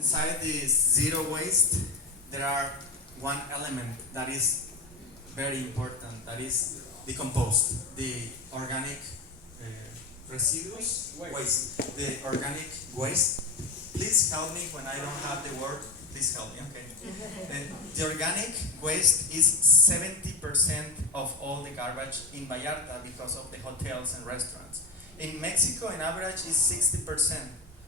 Inside this zero waste, there are one element that is very important, that is the compost, the organic residues, waste, the organic waste. Please help me when I don't have the word. Please help me, okay? The organic waste is 70% of all the garbage in Vallarta because of the hotels and restaurants. In Mexico, on average, is 60%,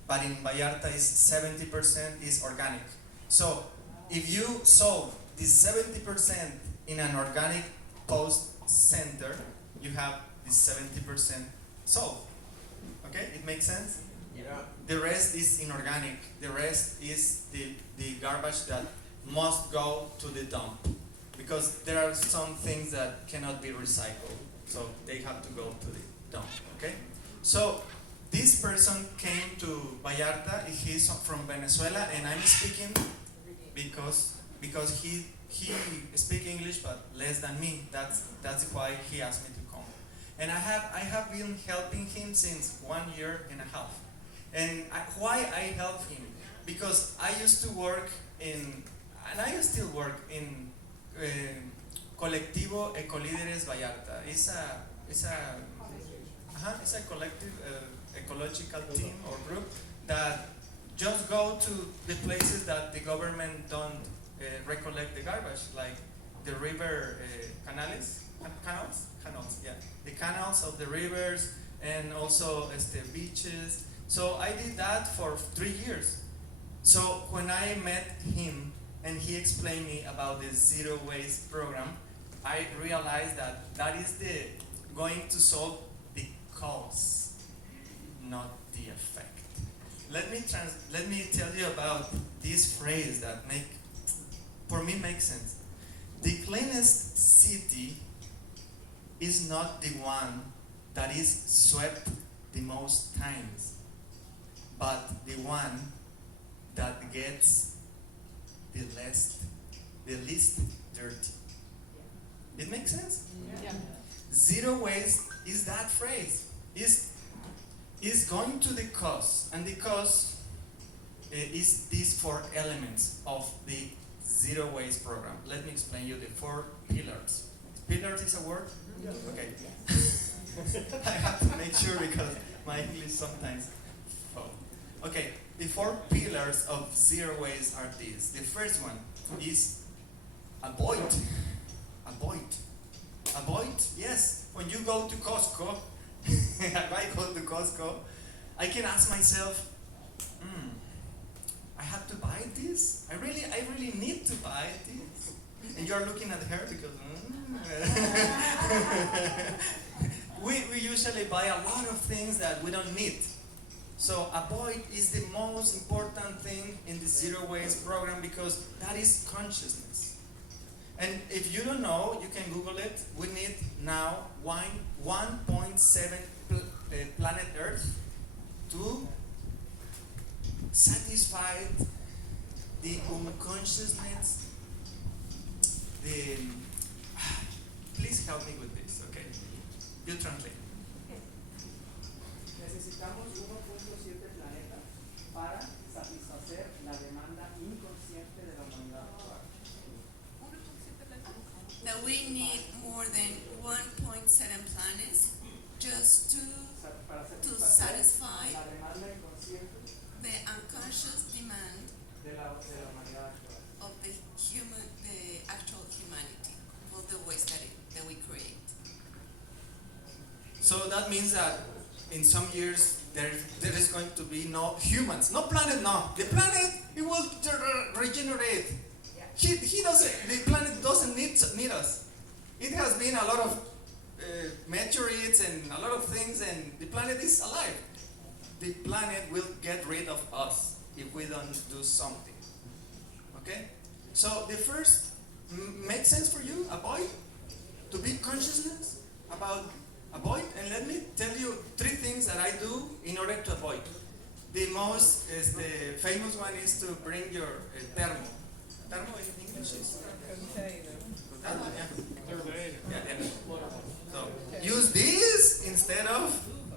but in Vallarta is 70% is organic. So if you solve this 70% in an organic post center, you have this 70% solved. Okay, it makes sense? Yeah. The rest is inorganic. The rest is the garbage that must go to the dump. Because there are some things that cannot be recycled. So they have to go to the dump. Okay? So this person came to Vallarta. He's from Venezuela, and I'm speaking because he speaks English but less than me. That's why he asked me to come. And I have been helping him since 1 year and a half. And why I help him? Because I used to work in, and I still work in Colectivo Ecolíderes Vallarta. It's a collective ecological team or group that just go to the places that the government don't recollect the garbage, like the river canals, yeah, the canals of the rivers, and also beaches. So I did that for 3 years. So when I met him and he explained me about the zero waste program, I realized that is going to solve the cause, not the effect. Let me tell you about this phrase that for me makes sense. The cleanest city is not the one that is swept the most times, but the one that gets the least dirty. It makes sense? Yeah. Zero waste is that phrase. Is going to the cause, and the cause is these 4 elements of the zero waste program. Let me explain you the 4 pillars. Pillars is a word? Okay. I have to make sure because my English sometimes. Okay, the 4 pillars of zero waste are these. The first one is avoid. Avoid, yes. When you go to Costco, if I go to Costco, I can ask myself, I have to buy this? I really need to buy this? And you're looking at her because, we usually buy a lot of things that we don't need. So avoid is the most important thing in the zero waste program because that is consciousness. And if you don't know, you can Google it. We need now 1.7 planet Earth to satisfy the unconsciousness. Please help me with this, okay? You translate. Necesitamos 1.7 planetas para satisfacer la demanda inconsciente de la humanidad. That we need more than 1.7 planets just to satisfy la demanda inconsciente the unconscious demand de la humanidad actual. of the actual humanity, of the waste that we create. So that means that in some years there is going to be no humans, no planet. No, the planet it will regenerate. He doesn't. The planet doesn't need us. It has been a lot of meteorites and a lot of things, and the planet is alive. The planet will get rid of us if we don't do something. Okay. So the first makes sense for you. Avoid, to be consciousness about avoid, and let me tell you 3 things that I do in order to avoid. The most famous one is to bring your thermo. Thermo in English is yeah. So use this instead of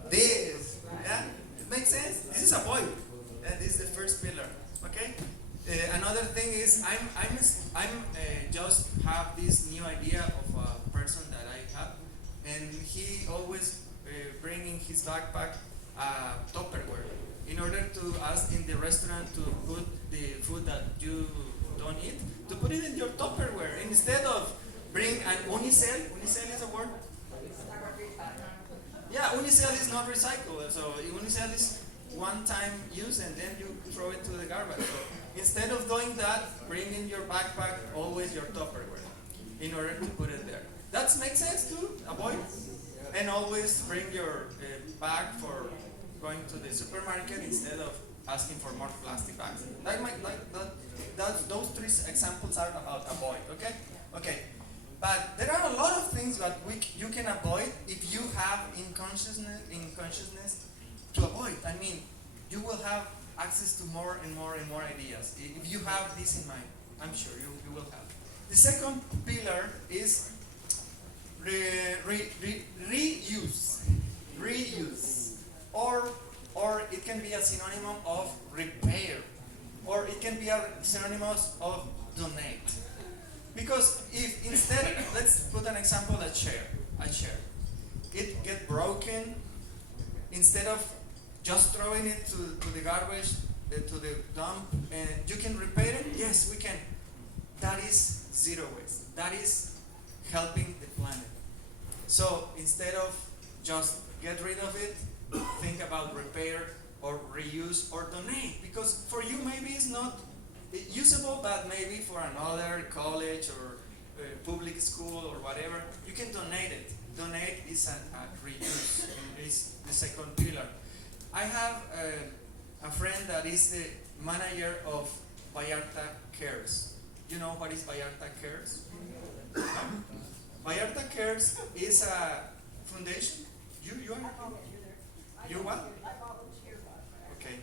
this. Yeah, it makes sense. This is avoid. This is the first pillar. Okay. another thing is just have this new idea of a person that I have, and he always bring in his backpack Tupperware in order to ask in the restaurant to put the food that you don't eat, to put it in your Tupperware instead of bring an unicel. Unicel is a word. Yeah, unicel is not recyclable. So unicel is one-time use and then you throw it to the garbage. So instead of doing that, bring in your backpack always your Tupperware in order to put it there. That makes sense to avoid, and always bring your bag for going to the supermarket instead of asking for more plastic bags. That might those three examples are about avoid. Okay. But there are a lot of things that you can avoid if you have in consciousness to avoid. I mean, you will have access to more and more and more ideas. If you have this in mind, I'm sure you will have. The second pillar is reuse. Reuse. Or it can be a synonym of repair. Or it can be a synonym of donate. Because if instead, let's put an example, a chair. It get broken, instead of just throwing it to the garbage, to the dump, and you can repair it? Yes, we can. That is zero waste. That is helping the planet. So instead of just get rid of it, think about repair or reuse or donate. Because for you maybe it's not usable, but maybe for another college or public school or whatever, you can donate it. Donate is a reuse, and is the second pillar. I have a friend that is the manager of Vallarta Cares. You know what is Vallarta Cares? No? Vallarta Cares is a foundation. You are? You what? Okay.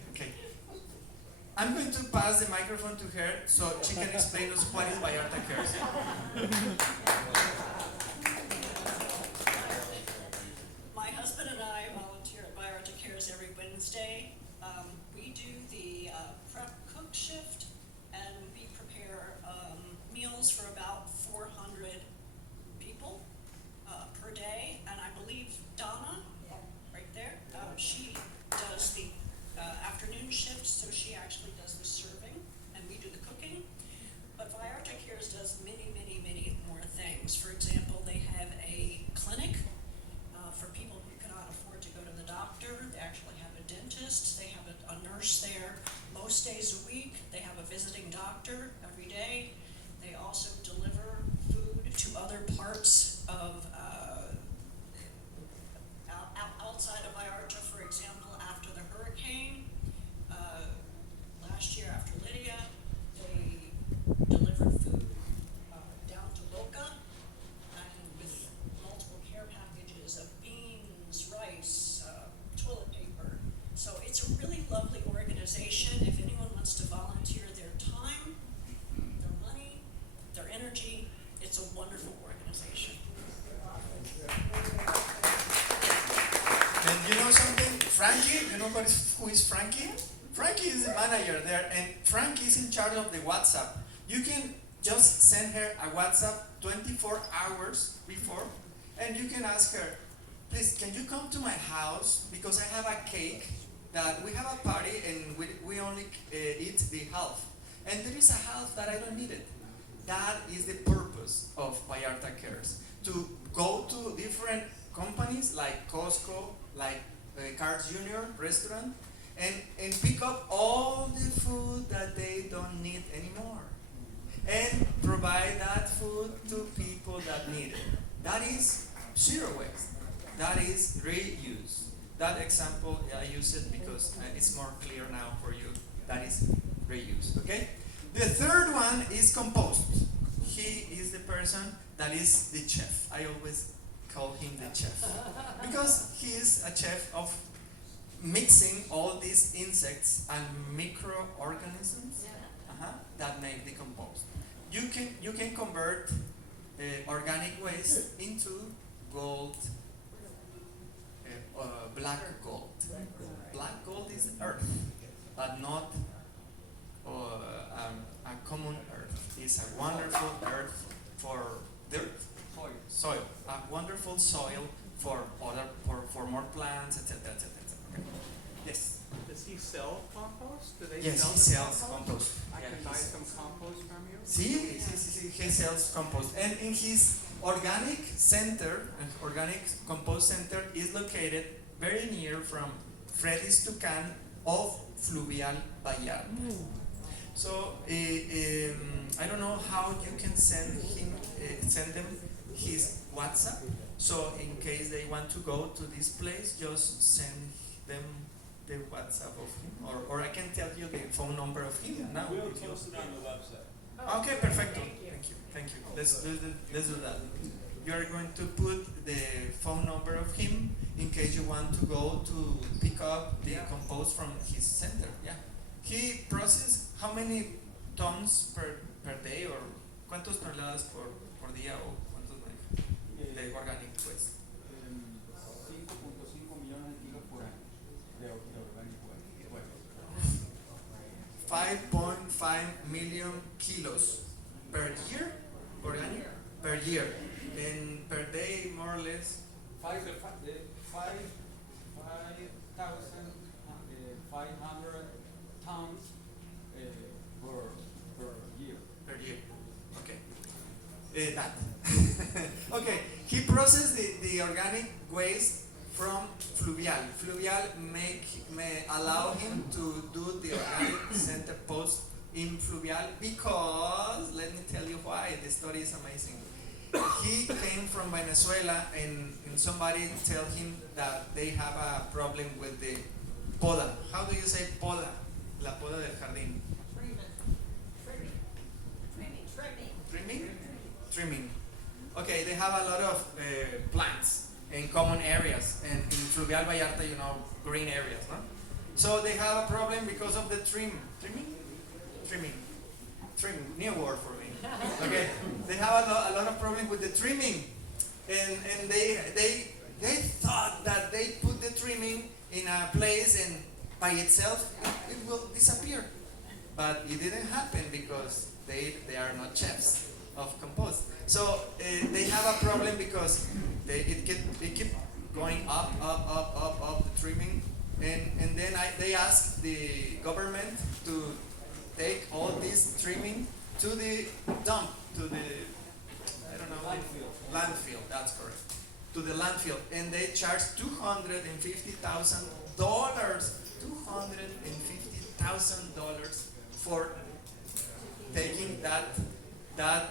I'm going to pass the microphone to her so she can explain us what is Vallarta Cares. My husband and I volunteer at Vallarta Cares every Wednesday. We do the prep cook shift, and we prepare meals for about 400 people per day. And I believe Donna, right there, she does the afternoon shift, so she actually does the serving, and we do the cooking. But Vallarta Cares does many, many, many more things. For example, they have a clinic for people who cannot afford to go to the doctor. They actually have a dentist. They have a nurse there most days a week. They have a visiting doctor every day. They also deliver food to other parts of outside of Vallarta. For example, after the hurricane, last year after Lydia, they delivered food down to Loca, and with multiple care packages of beans, rice, toilet paper. So it's a really lovely organization. If anyone wants to volunteer their time, their money, their energy, it's a wonderful organization. And you know something? Frankie, you know who is Frankie? Frankie is the manager there, and Frankie is in charge of the WhatsApp. You can just send her a WhatsApp 24 hours before, and you can ask her, please, can you come to my house? Because I have a cake that we have a party and we only eat the half. And there is a half that I don't need it. That is the purpose of Vallarta Cares. To go to different companies like Costco, like Carl's Jr. restaurant, and pick up all the food that they don't need anymore. And provide that food to people that need it. That is zero waste. That is reuse. That example, I use it because it's more clear now for you. That is reuse, okay? The third one is compost. He is the person that is the chef. I always call him the chef. Because he is a chef of mixing all these insects and microorganisms that make the compost. You can convert organic waste into gold, black gold. Black gold is earth, but not a is a wonderful earth for dirt, soil, a wonderful soil for for more plants, etc. etc. Okay. Yes. Does he sell compost? Do they Yes, sell he the sells compost. I Yeah, can he buy sells. some compost from you? See, he sells compost. And in his organic center, organic compost center is located very near from Freddy's Tucan of Fluvial Vallarta. So I don't know how you can send them his WhatsApp. So in case they want to go to this place, just send them the WhatsApp of him, or I can tell you the phone number of him now. We'll if you- post it on the website. Okay, perfect. Thank you. Let's do that. You are going to put the phone number of him in case you want to go to pick up the compost from his center. Yeah. He processes how many tons per day, or cuántos toneladas por día, o cuántos maneja de organic waste. 5.5 millones de kilos por año de orgánico. 5.5 million kilos per year, organic per year, and per day more or less. 5,500 tons per year. Per year. Okay. That. Okay. He processed the organic waste from Fluvial. Fluvial may allow him to do the organic center post in Fluvial because, let me tell you why, the story is amazing. He came from Venezuela, and somebody tell him that they have a problem with the poda. How do you say poda? La poda del jardín. Trimming. Okay, they have a lot of plants in common areas, and in Fluvial Vallarta, green areas, no? So they have a problem because of the trimming. New word for me. Okay, they have a lot of problem with the trimming, and they thought that they put the trimming in a place and by itself it will disappear, but it didn't happen because they are not chefs of compost. So they have a problem because they keep going up the trimming, and then they ask the government to take all this trimming to the dump, to the landfill. That's correct. To the landfill, and they charge $250,000 for taking that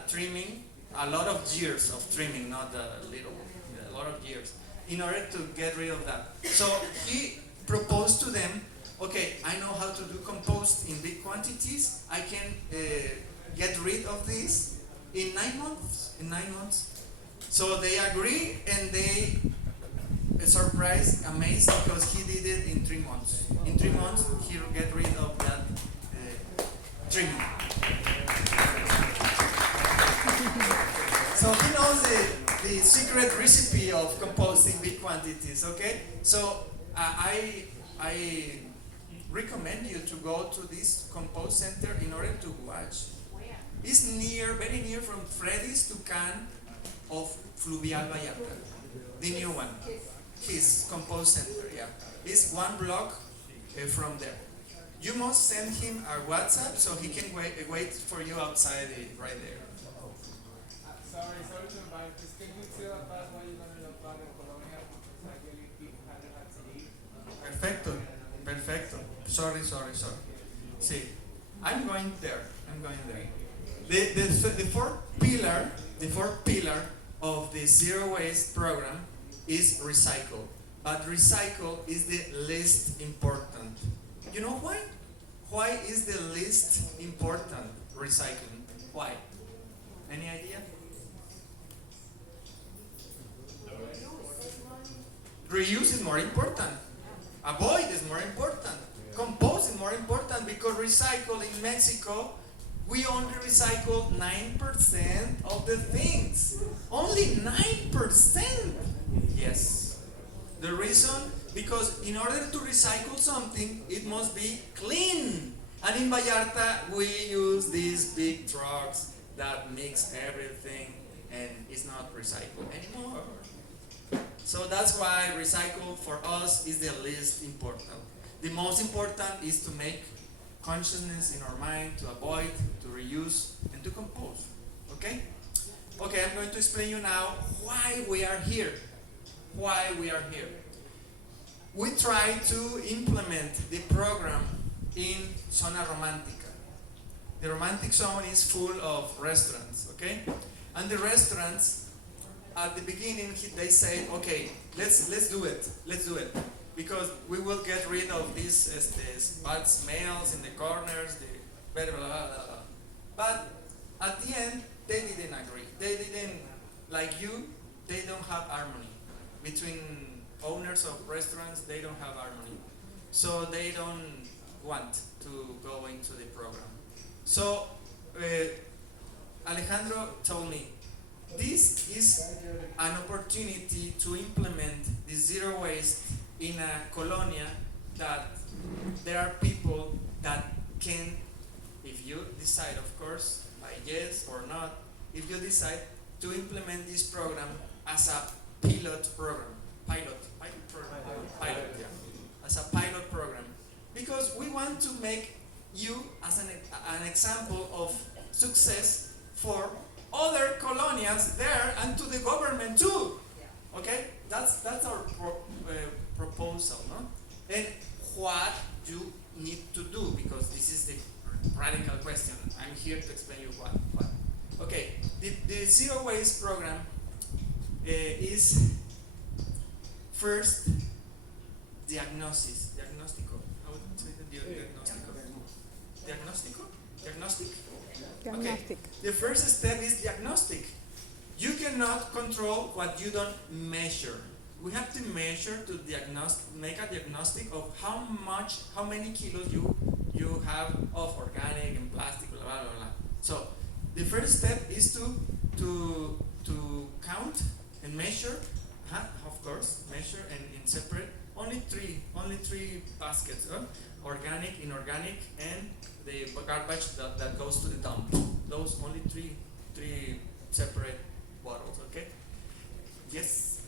trimming. A lot of years of trimming, not a lot of years, in order to get rid of that. So he proposed to them, okay, I know how to do compost in big quantities. I can get rid of this in 9 months. So they agree, and they surprised, amazed, because he did it in 3 months. In 3 months, he will get rid of that trimming. So he knows the secret recipe of composting big quantities. Okay, so I recommend you to go to this compost center in order to watch. It's very near from Freddy's Tucan of Fluvial Vallarta, the new one. His compost center, yeah, it's 1 block from there. You must send him a WhatsApp so he can wait for you outside right there. Sorry to invite. Just can you tell us why you're going to apply the colonia? Because I really keep having that to eat. Perfecto. Sorry. See, I'm going there. The fourth pillar of the zero waste program is recycle. But recycle is the least important. You know why? Why is the least important recycling? Why? Any idea? Reuse is more important. Avoid is more important. Compose is more important, because recycle in Mexico, we only recycle 9% of the things. Only 9%. Yes. The reason, because in order to recycle something, it must be clean. And in Vallarta, we use these big trucks that mix everything and is not recycled anymore. So that's why recycle for us is the least important. The most important is to make consciousness in our mind, to avoid, to reuse, and to compose. Okay? Okay, I'm going to explain you now why we are here. Why we are here. We try to implement the program in Zona Romantica. The romantic zone is full of restaurants, okay? And the restaurants, at the beginning, they say, okay, let's do it, because we will get rid of these bad smells in the corners, the blah, blah, blah, blah. But at the end, they didn't agree. They didn't, like you, they don't have harmony. Between owners of restaurants, they don't have harmony. So they don't want to go into the program. So Alejandro told me, this is an opportunity to implement the zero waste in a colonia that there are people that can, if you decide, of course, by yes or not, if you decide to implement this program as a pilot program. Pilot, yeah. As a pilot program. Because we want to make you as an example of success for other colonias there and to the government too. Okay? That's our proposal, no? And what you need to do, because this is the radical question. I'm here to explain you what. Okay, the zero waste program is first diagnostico. How would you say that? Diagnostic? Okay. The first step is diagnostic. You cannot control what you don't measure. We have to measure to make a diagnostic of how many kilos you have of organic and plastic, blah blah blah. So the first step is to count and measure. Of course, measure and separate only three baskets: organic, inorganic, and the garbage that goes to the dump. Those only three separate bottles. Okay. Yes.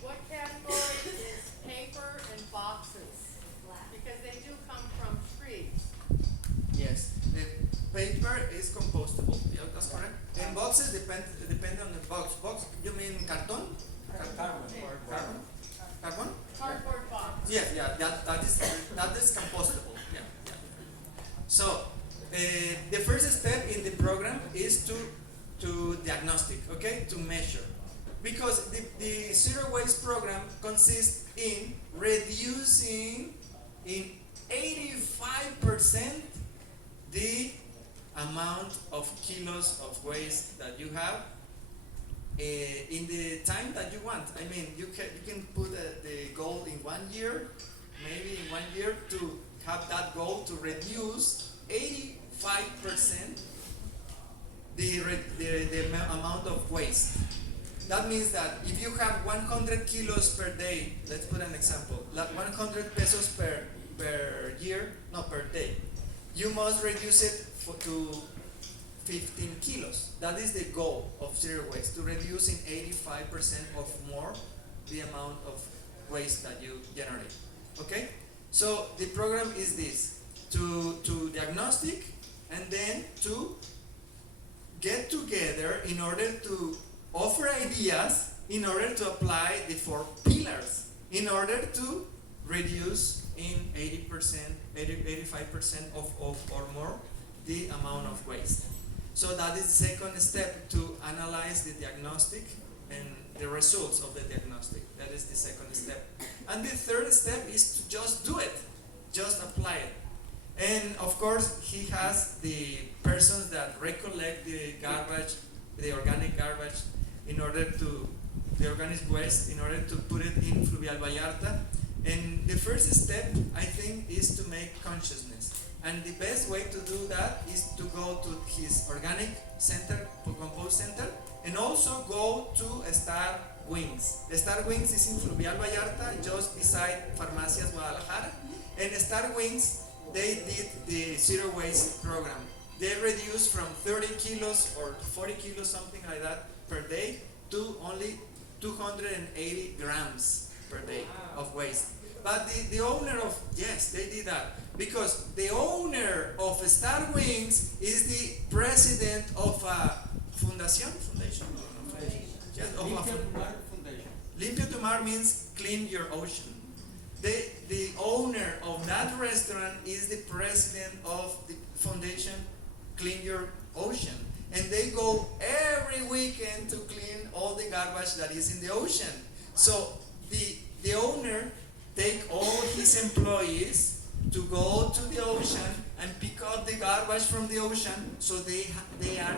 What category is paper and boxes? Because they do come from trees. Yes. The paper is compostable. Yeah, that's correct. And boxes depend on the box. Box, you mean carton? Carbon? Cardboard box. Yes, yeah, that is compostable. Yeah. So the first step in the program is to diagnostic, okay, to measure, because the zero waste program consists in reducing in 85% the amount of kilos of waste that you have in the time that you want. I mean, you can put the goal in 1 year, maybe in 1 year, to have that goal to reduce 85% the amount of waste. That means that if you have 100 kilos per day, let's put an example, like 100 pesos per day, you must reduce it to 15 kilos. That is the goal of zero waste, to reduce in 85% of more the amount of waste that you generate. Okay? So the program is this, to diagnostic and then to get together in order to offer ideas, in order to apply the 4 pillars, in order to reduce in 80%, 85% of or more the amount of waste. So that is the second step, to analyze the diagnostic and the results of the diagnostic. That is the second step. And the third step is to just do it, just apply it. And of course, he has the persons that recollect the garbage, the organic garbage, the organic waste, in order to put it in Fluvial Vallarta. And the first step, I think, is to make consciousness. And the best way to do that is to go to his organic center, compost center, and also go to Star Wings. Star Wings is in Fluvial Vallarta, just beside Farmacias Guadalajara. And Star Wings, they did the zero waste program. they reduce from 30 kilos or 40 kilos, something like that, per day to only 280 grams per day of waste. But the owner of, yes, they did that. Because the owner of Star Wings is the president of a foundation? Yes, of a Foundation. Limpio tu Mar means clean your ocean. The owner of that restaurant is the president of the foundation Clean Your Ocean. And they go every weekend to clean all the garbage that is in the ocean. So the owner take all his employees to go to the ocean and pick up the garbage from the ocean. So they are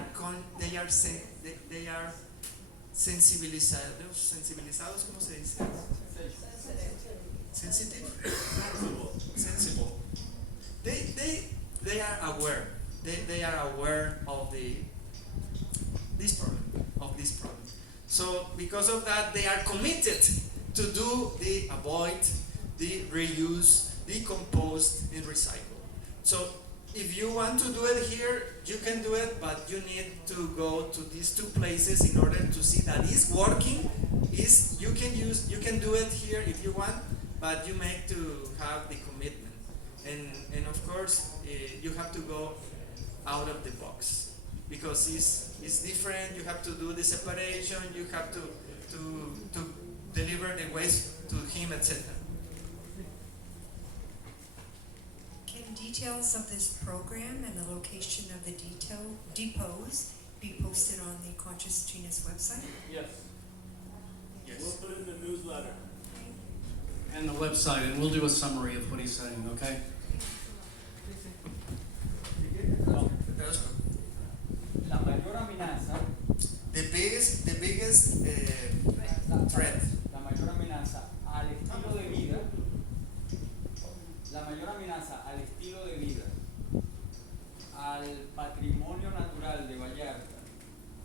sensibilizados, ¿cómo se dice? Sensitive? Sensible. They are aware. They are aware of this problem. So because of that, they are committed to do the avoid, the reuse, the compost, and recycle. So if you want to do it here, you can do it, but you need to go to these two places in order to see that it's working. You can do it here if you want, but you make to have the commitment. And of course, you have to go out of the box because it's different. You have to do the separation. You have to deliver the waste to him, etc. Can details of this program and the location of the depots be posted on the Conchas Genus website? Yes. Yes. We'll put it in the newsletter. And the website, and we'll do a summary of what he's saying, okay? La mayor amenaza, The biggest threat. la mayor amenaza al estilo de vida, la mayor amenaza al estilo de vida, al patrimonio natural de Vallarta,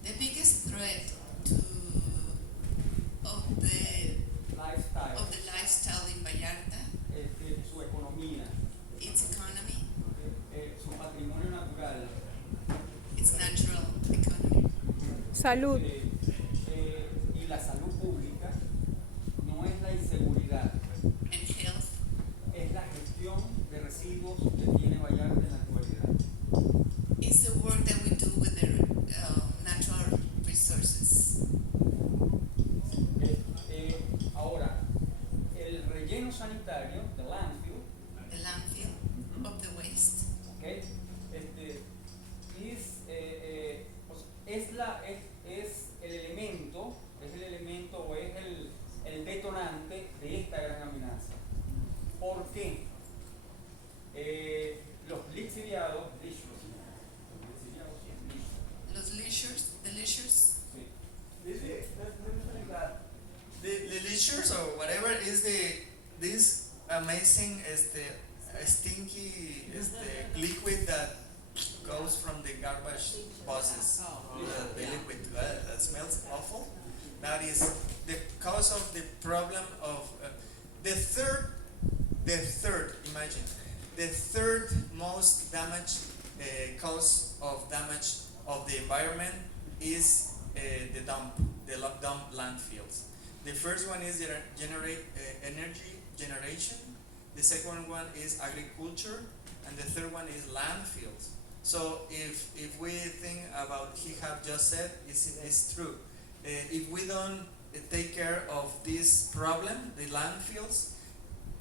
The biggest threat to of the lifestyle, lifestyle in Vallarta, su economía, its economy, su patrimonio natural, its natural economy, Salud. Y la salud pública no es la inseguridad, and health es la gestión de residuos que tiene Vallarta en la actualidad. is the work that we do with the natural resources. Ahora, el relleno sanitario, the landfill, The landfill of the waste okay, es el elemento o es el detonante de esta gran amenaza. ¿Por qué? Los lixiviados, the leisures, sí. The leisures or whatever is this amazing stinky liquid that goes from the garbage buses. The liquid that smells awful. That is the cause of the problem of the third. Imagine the third most damage cause of damage of the environment is the dump landfills. The first one is generate energy generation. The second one is agriculture, and the third one is landfills. So if we think about he have just said, it's true. If we don't take care of this problem, the landfills,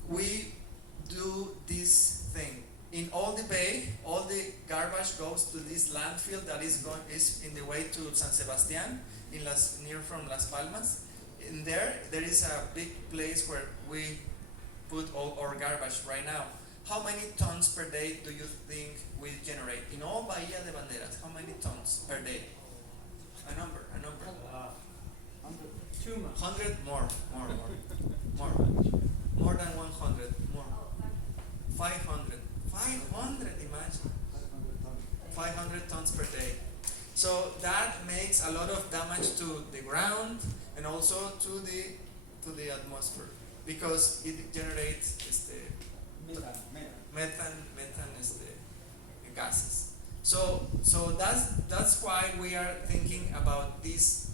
we do this thing. In all the bay, all the garbage goes to this landfill that is in the way to San Sebastián, near from Las Palmas. In there is a big place where we put all our garbage right now. How many tons per day do you think we generate? In all Bahía de Banderas, how many tons per day? A number. 100 more than 100, more. 500, imagine. 500 tons per day. So that makes a lot of damage to the ground and also to the atmosphere because it generates methane gases. So that's why we are thinking about this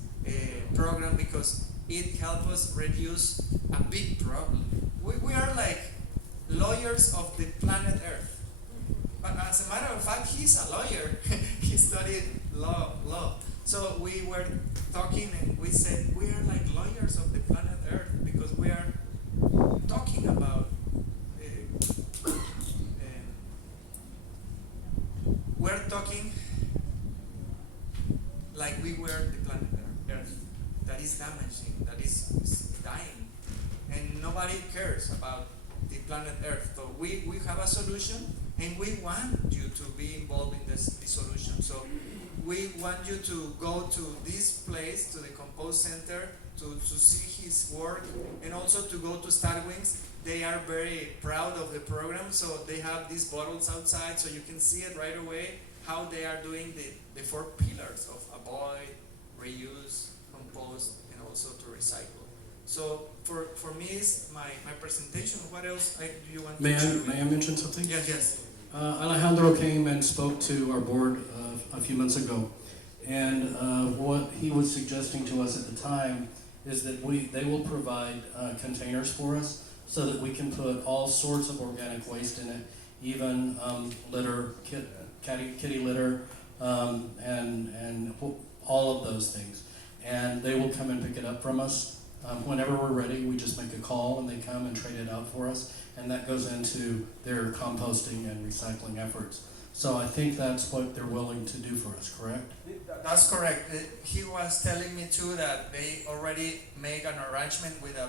program, because it helps us reduce a big problem. We are like lawyers of the planet Earth. But as a matter of fact, he's a lawyer. He studied law. So we were talking and we said we are like lawyers of the planet Earth, because we are talking about we're talking like we were the planet Earth that is damaging, that is dying, and nobody cares about the planet Earth. So we have a solution, and we want you to be involved in this solution. So we want you to go to this place, to the Compose Center, to see his work, and also to go to Star Wings. They are very proud of the program, so they have these bottles outside, so you can see it right away, how they are doing the 4 pillars of avoid, reuse, compost, and also to recycle. So for me, it's my presentation. What else do you want to share? May I mention something? Yes. Alejandro came and spoke to our board a few months ago, and what he was suggesting to us at the time is that they will provide containers for us so that we can put all sorts of organic waste in it, even litter, kitty litter, and all of those things. And they will come and pick it up from us. Whenever we're ready, we just make a call and they come and trade it out for us, and that goes into their composting and recycling efforts. So I think that's what they're willing to do for us, correct? That's correct. He was telling me too that they already make an arrangement with a